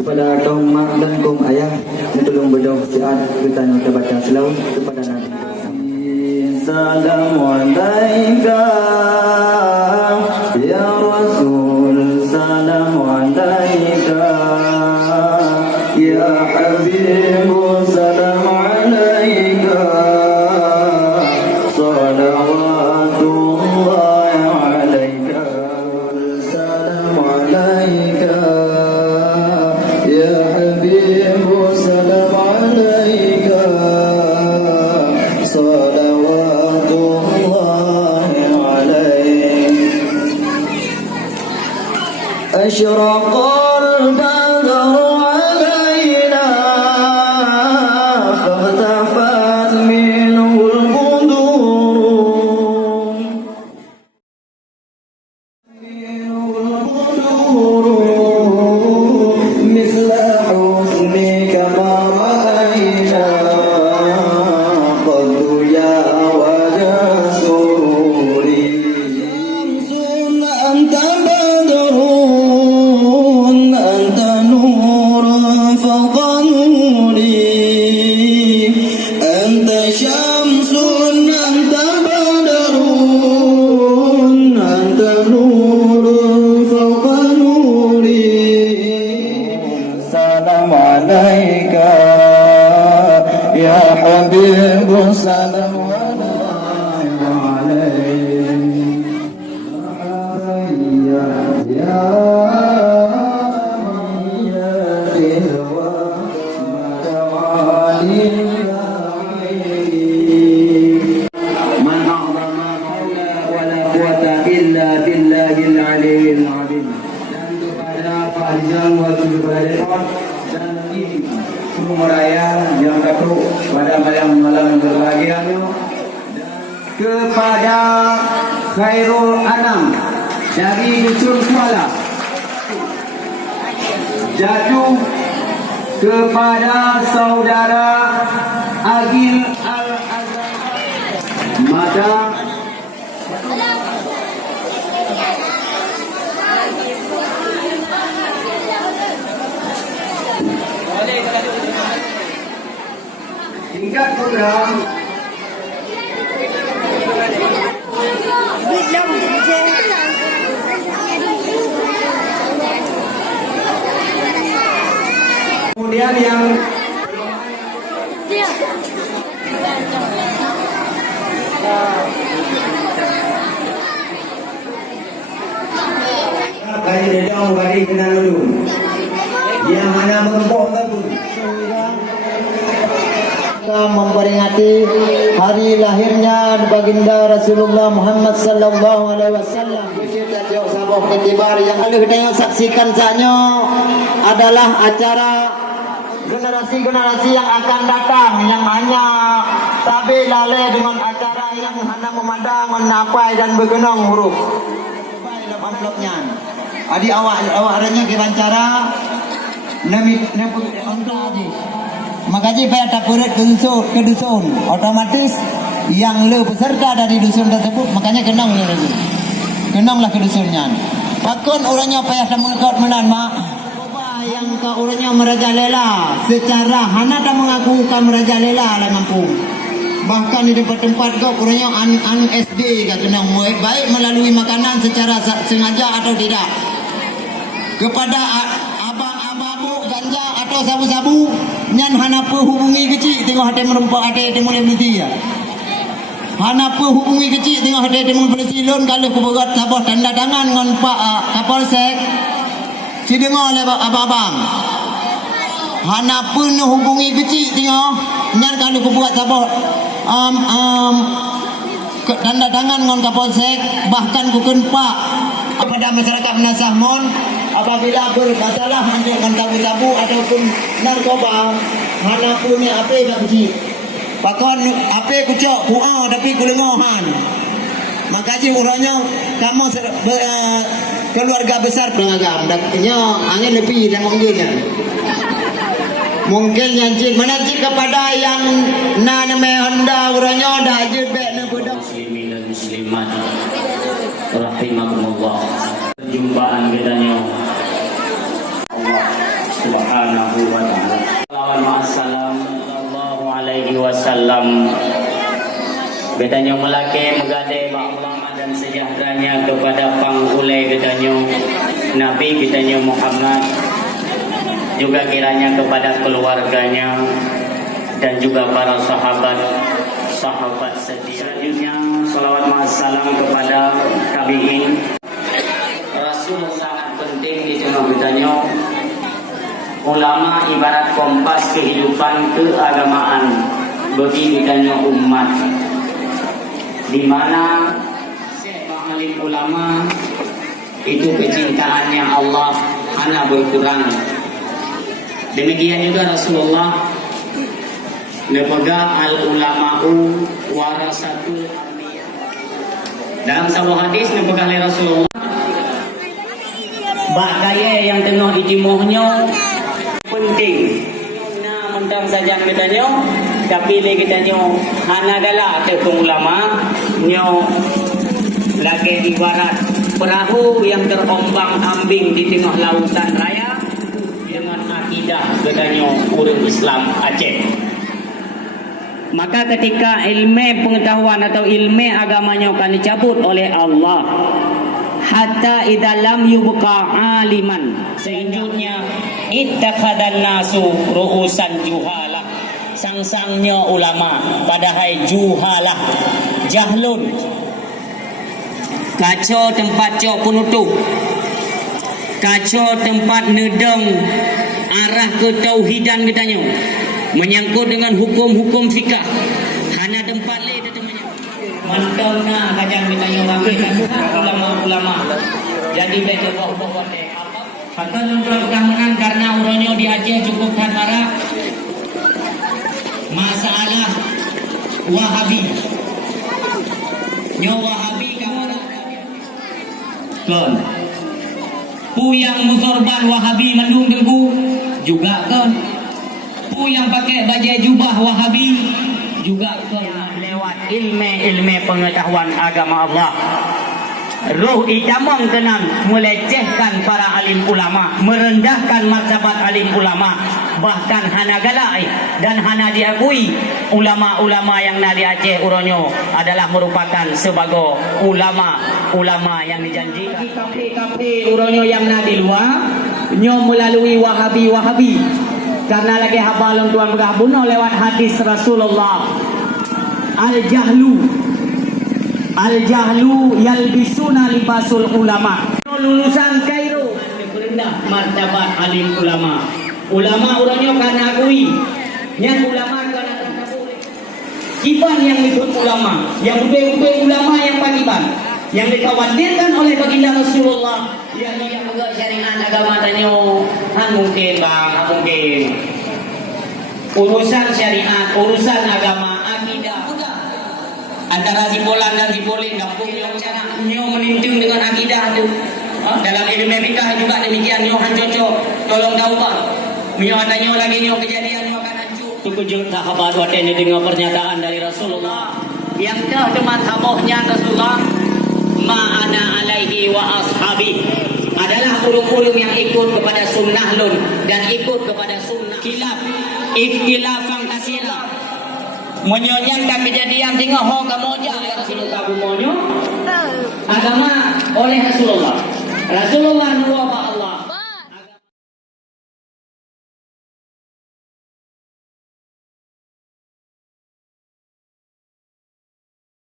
kepada kaum mak dan kaum ayah yang tolong berdoa sihat kita yang terbaca selalu kepada Nabi. Assalamualaikum ya Rasul, Assalamualaikum ya Habib, Assalamualaikum salawatullah alaika, Assalamualaikum ya Habib, Assalamualaikum salawatullah alaika. Asyraqal badru alaina fahtafat minhul budur, misla husnika ma ra'ayna qadru ya wajah sururi. Sun anta badrun anta nurun fawqa nuri, anta syamsun anta badrun anta nurun fawqa nuri. Assalamu alayka ya Habib, assalamu yang datuk pada malam yang berbahagia ini, kepada Khairul Anam dari Dusun Kuala, jatuh kepada saudara Agil Al-Azhar Mada tingkat program kemudian yang kali dedang kali kenal dulu yang mana mengempok kabur memperingati hari lahirnya baginda Rasulullah Muhammad sallallahu alaihi wasallam. Setiap sahabat ketibar yang boleh tengok saksikan saja adalah acara generasi-generasi yang akan datang yang hanya tabe lalai dengan acara yang hanya memandang menapai dan bergenang huruf. Baiklah amplopnya. Adi awak adanya diwawancara namit tadi. Makanya payah tak perut ke dusun, otomatis yang le peserta dari dusun tersebut makanya kenanglah ke dusunnya. Pakon orangnya payah tak mengikut menanma yang ke orangnya merajalela secara hana tak mengaku ke merajalela lah mampu. Bahkan di tempat-tempat kau orangnya an SD ke kenang baik melalui makanan secara sengaja atau tidak. Kepada abang-abang ganja atau sabu-sabu nyan hana pe hubungi kecil tengok hati merempak hati mulai berhenti ya. Hana pe hubungi kecil tengok hati mulai bersilun kalau keberat sabah tanda tangan dengan Pak Kapolsek. Si dengar oleh abang-abang. Hana pe hubungi kecil tengok nyan kalau keberat sabah tanda tangan dengan Kapolsek bahkan kukun Pak kepada masyarakat Menasahmon. Apabila bermasalah dengan sabu-sabu ataupun narkoba, hana punya apa tak kecil. Pakon apa kucok, kuau tapi kulengohan. Makanya orangnya kamu keluarga besar pengagam. Daknya angin lebih dan mungkinnya. Mungkin yang cik menajik kepada yang naname Honda orangnya dah ajib baik na budak muslimin dan muslimat rahimakumullah. Perjumpaan katanya Allah Subhanahu Katanya melaki megade ulama dan sejahteranya kepada panggulai katanya Nabi katanya Muhammad, juga kiranya kepada keluarganya dan juga para sahabat setia. Selanjutnya salawat wassalam kepada tabi'in. Rasul sangat penting di tengah katanya. Ulama ibarat kompas kehidupan keagamaan bagi katanya umat, di mana alim ulama itu kecintaannya Allah hanya berkurang. Demikian juga Rasulullah nepegang al ulama'u warasatul anbiya. Dalam sebuah hadis nepegang oleh Rasulullah, bak gaya yang tengah ijimohnya penting. Nah, mentang saja katanya, tapi lagi katanya hana galak tekung ulama nyo lagi ibarat perahu yang terombang-ambing di tengah lautan raya dengan akidah katanya orang Islam Aceh. Maka ketika ilmu pengetahuan atau ilmu agamanya akan dicabut oleh Allah, hatta idalam yubqa aliman, selanjutnya ittakhadhan nasu ru'usan juhalah, sang-sangnya ulama padahal juhalah, jahlun, kacau tempat cok penutup, kacau tempat nedeng arah ketauhidan katanya, menyangkut dengan hukum-hukum fikah, hana tempat le tetemanya. Mantapnya kajang katanya ulama-ulama. Jadi baik bawa-bawa deh. Fakal untuk karena uronyo di Aceh cukup kanara masalah Wahabi. Nyo Wahabi kamara kan. Pu yang muzorban Wahabi mendung dengku juga kan. Pu yang pakai baju jubah Wahabi juga kan. Lewat ilmu pengetahuan agama Allah, roh itamang tenang melecehkan para alim ulama, merendahkan martabat alim ulama, bahkan hana galai dan hana diakui ulama-ulama yang nadi Aceh uronyo adalah merupakan sebagai ulama yang dijanjikan. Kafe uronyo yang nadi luar nyo melalui Wahabi karena lagi habalon tuan bergabuno lewat hadis Rasulullah, Al-jahlu yalbisuna libasul ulama. Lulusan Kairo berendah martabat alim ulama. Ulama orangnya karena akui, yang ulama karena takabur. Kiban yang ikut ulama, yang ube-ube ulama yang pakiban, yang dikhawatirkan oleh baginda Rasulullah. Yang dia juga syariat agama tanyo, mungkin bang, mungkin. Urusan syariat, urusan agama, akidah. Antara Zipolan dan Zipolin kampung yang cara nyo menintung dengan akidah tu. Dalam ilmu fikah juga demikian, nyo hancur. Tolong tahu bang, nyo tanya lagi nyo kejadian nyo akan hancur. Tukujud sahabat watenya dengan pernyataan dari Rasulullah yang dah teman sahabatnya Rasulullah, ma'ana alaihi wa ashabi, adalah ulung-ulung yang ikut kepada sunnah lun dan ikut kepada sunnah ikhtilafan kasira. Menyonyankan kejadian tengah ho kamoja ya Rasulullah bumonyo agama oleh Rasulullah